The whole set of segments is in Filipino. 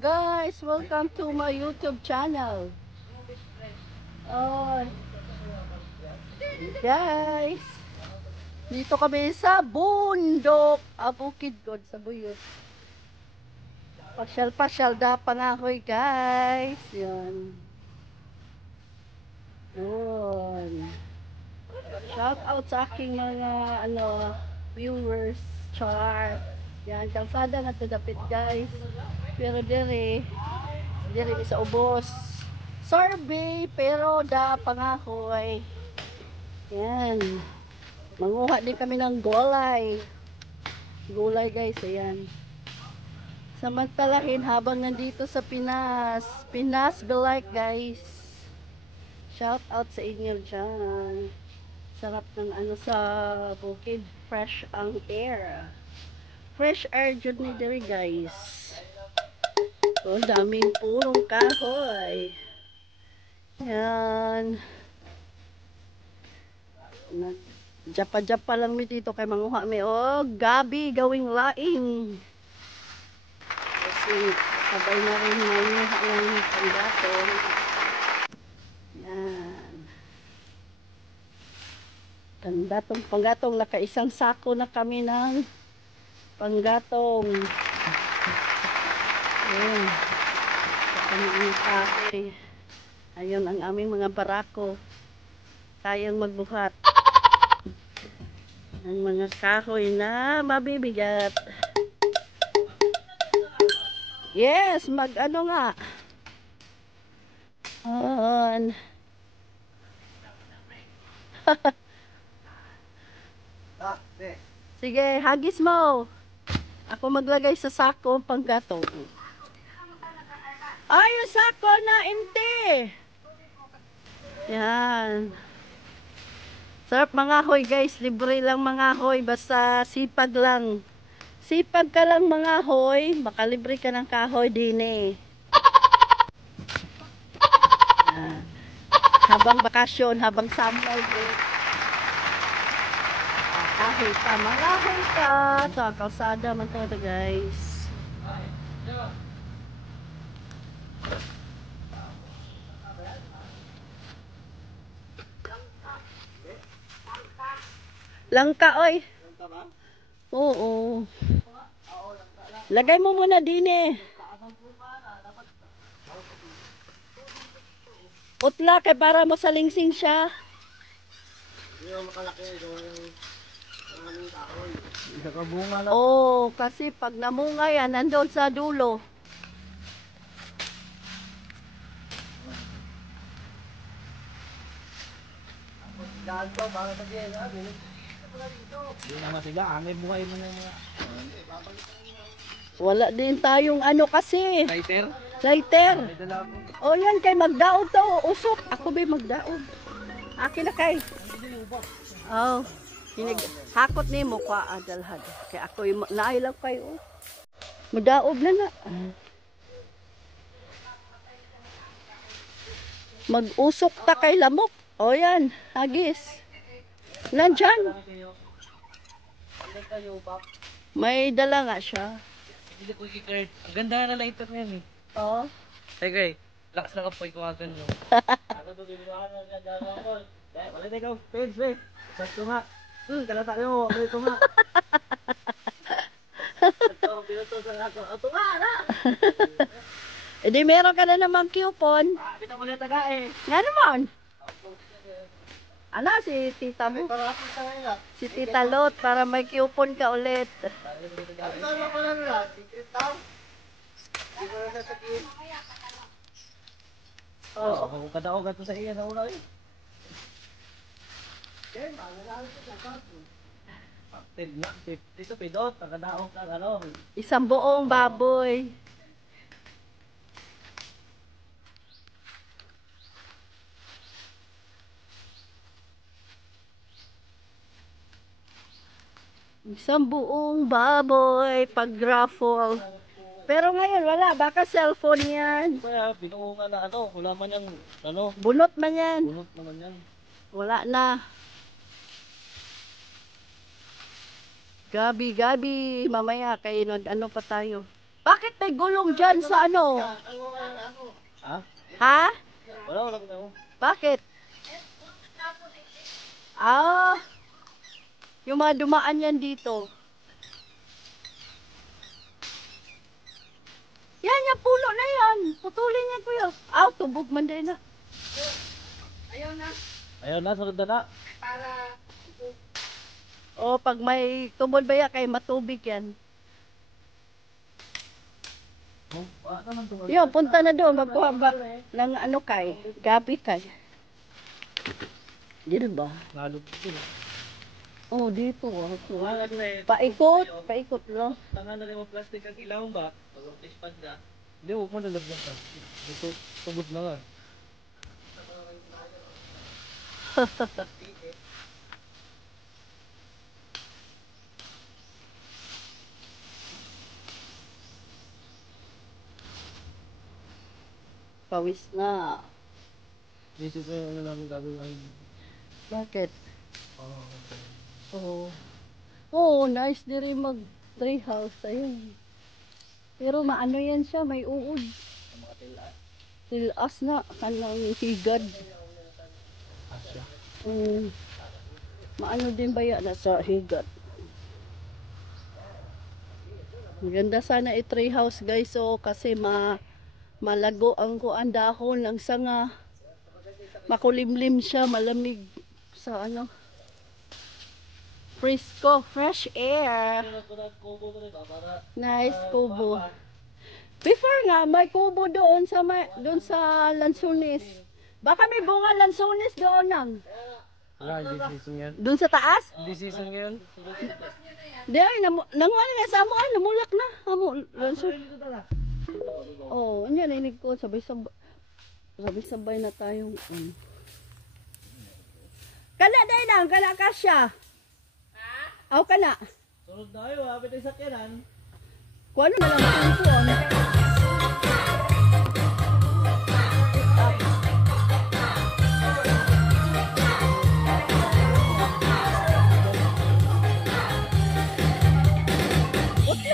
guys, welcome to my YouTube channel. Oh, guys, dito kami sa bundok, Bukidnon sa Buyot. Pasyal-pasyal da pangahoy guys. Yan. Yun. Shout out sa aking mga viewers, char. Yan, kalsada na tudapit guys. Pero dire sa ubos. Survey, pero da pangahoy. Yan. Manguha din kami ng gulay. Gulay guys, ayan. Samantalahin habang nandito sa Pinas. Pinas be like guys. Shout out sa inyo dyan. Sarap ng sa bukid. Fresh ang air. Fresh air dyan ni dere guys. So, daming purong kahoy. Yan. Japa-japa lang mi dito kay manguha mi. Oh, gabi gawing laing. Kasi sabay na rin manguha ng panggatong. Yan. Panggatong. Nakaisang sako na kami ng panggatong. Ayan. Ayun ang aming mga barako. Sayang magbuhat. Ang mga kahoy na mabibigat. Yes, mag-ano nga. On. Sige, hagis mo. Ako maglagay sa sako panggatong. Ay, yung sako na inte. Yan. Sarap mga hoy guys. Libre lang mga hoy. Basta sipag lang. Sipag ka lang mga hoy. Baka libre ka ng kahoy din eh. Habang bakasyon, habang summer break. Kahit ka, mga hoy ka. Sa kalsada man to guys. Langka, oy. Oo. Lagay mo muna din eh. Utla kay para mo sa lingsing siya. Oh, kasi pag namunga yan, nandun sa dulo. Wala din tayong kasi. Lighter. O yan kay magdaog to. Usok. Ako ba magdaog? Akin na kay. Oh. Hakot ni mo kwa adalhad. Kay ako nailang kayo. Magdaog na na. Mag-usok ta kay lamok. O yan. Hagis. Nandyan. May dala nga siya. Ang ganda na lighter na yan eh. Oo. Sige, lakas na kapoy ko atin no. Wala na ikaw, page. Sakto nga. Kalata nyo, ito nga. Ito nga na. E di meron ka na namang coupon. Kita mo na taga eh. Nga naman. Ano si tita mo? Si tita Lot para may coupon ka ulit. Oo, kung kadaog ato sa iya sa una eh. Dito pidot, kadaog ka ano. Isang buong baboy. Isang buong baboy pag raffle. Pero ngayon wala, baka cellphone yan. Kaya binuo nga na wala man yung Bunot man yan. bunot naman yan. Wala na. Gabi, mamaya kayo pa tayo. Bakit may gulong dyan sa ano? Ha? Ha? Wala ko na. Bakit? Ah, yung mga dumaan yan dito. Yan, yung puno na yan. Putulin niya kuya. Tubog man din na. Ayaw na, sunod na na. Pag may tubod ba yan, kay matubig yan. Yo, punta na doon. Magkuha ba ng ano kay? Gabi kay. Dito ba? Nalog din. Dito. Paikot. Paikot lang. Tangan na rin mo plastic ang ilaw ba? Pag-uplis pa na. Hindi, huwag mo nalagyan ka. Dito, tubos na nga. Pawis na. Isip ko yung ano namin gagawin. Bakit? Okay. Nice din rin mag tree house. Ayun. Pero maano yan siya, may uod. Mga tilaan. Tilas na, kanang higad. Asya. Maano din ba yan sa higad? Maganda sana i-tree house guys, kasi malago ang kuan dahon ng sanga. Makulimlim siya, malamig sa ano. Frisco, fresh air. Nice kubo. Before nga may kubo doon sa Lansunis. Baka may bunga Lansunis doon nang. Wala, hindi season yan. Doon sa taas? Hindi season ngayon. Di ay nanguan nga sa amo namulak na. Amo Lansunis. Narinig ko sabay na tayong Kana day nang kana kasya. Ha? Kana. Sunod na kayo, hapit ay sakyanan. Kuano na lang ang puon.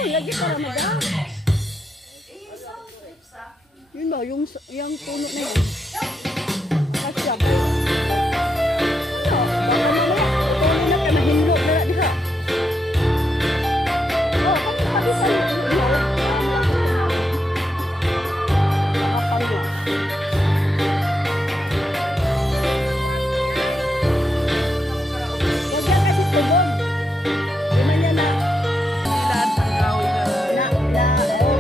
Lagi para madam. Yun ba, yung puno na yun. Kasya. Puno na ka, nahinlo na diha. Pabisan yun. Nakapangya. Lagyan kasi tubog. Di man yan na.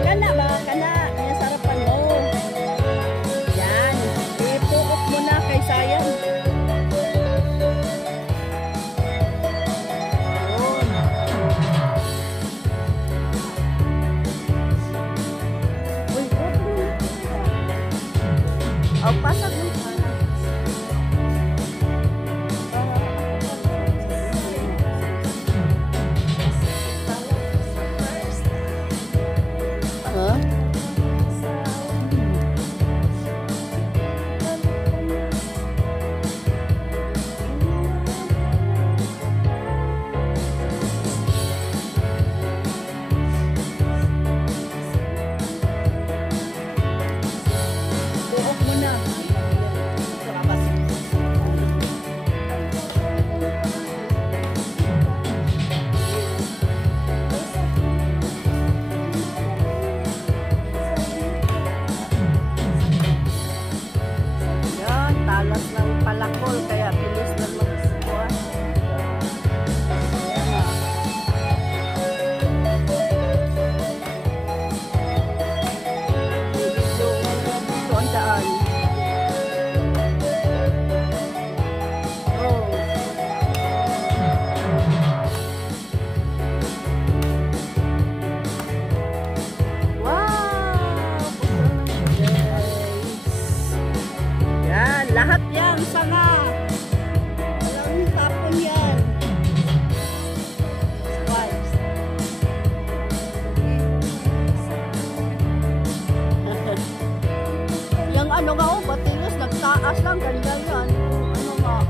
Kana ba? Kana. Yung sarapan mo. Yan. Ipuot mo na kay sayang. Uy, pasag mo. Huh? Buok mo na. Yan, talas ng palakol kaya bilis lang magkuhan. Ayan na. Dito ang daan. Wow! Yan, lahat yan, sanga. Walang tapon yan. Wipes. Yung ano nga batilos, nagtaas lang, ganda yan. Ano nga.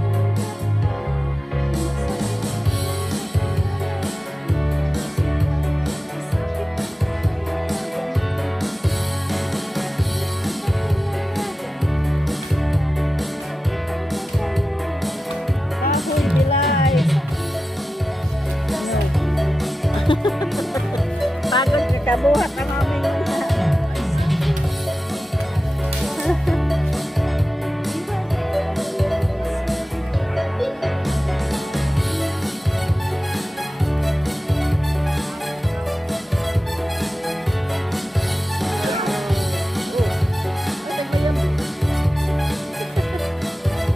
Pagod ka kabuhat ang aming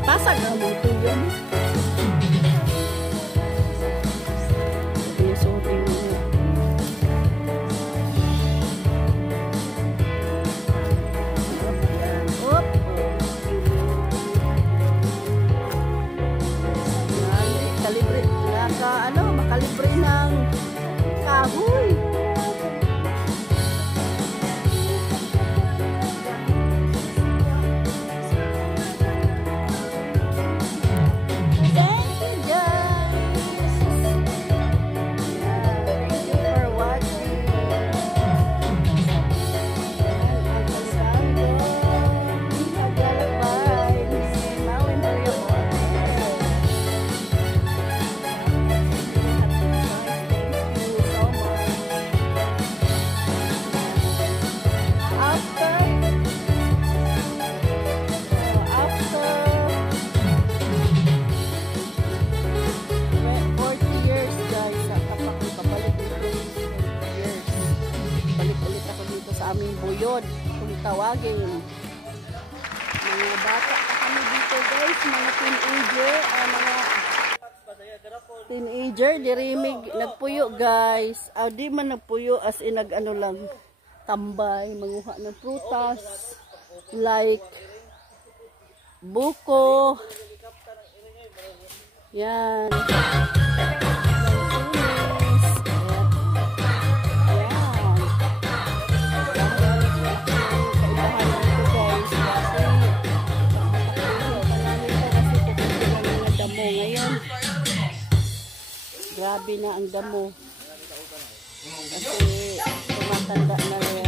pasag na mo ito yun. Isuting mo. Op. Kalibre. Makalibre ng kahoy. Aming buyod kung tawagin. Mga bata pa kami dito guys, mga teenager, dirimig, nagpuyo guys. Di man nagpuyo as in nag-ano lang, tambay, manguha ng prutas, like buko, yan. Grabe na ang damo. Kasi tumatanda na rin.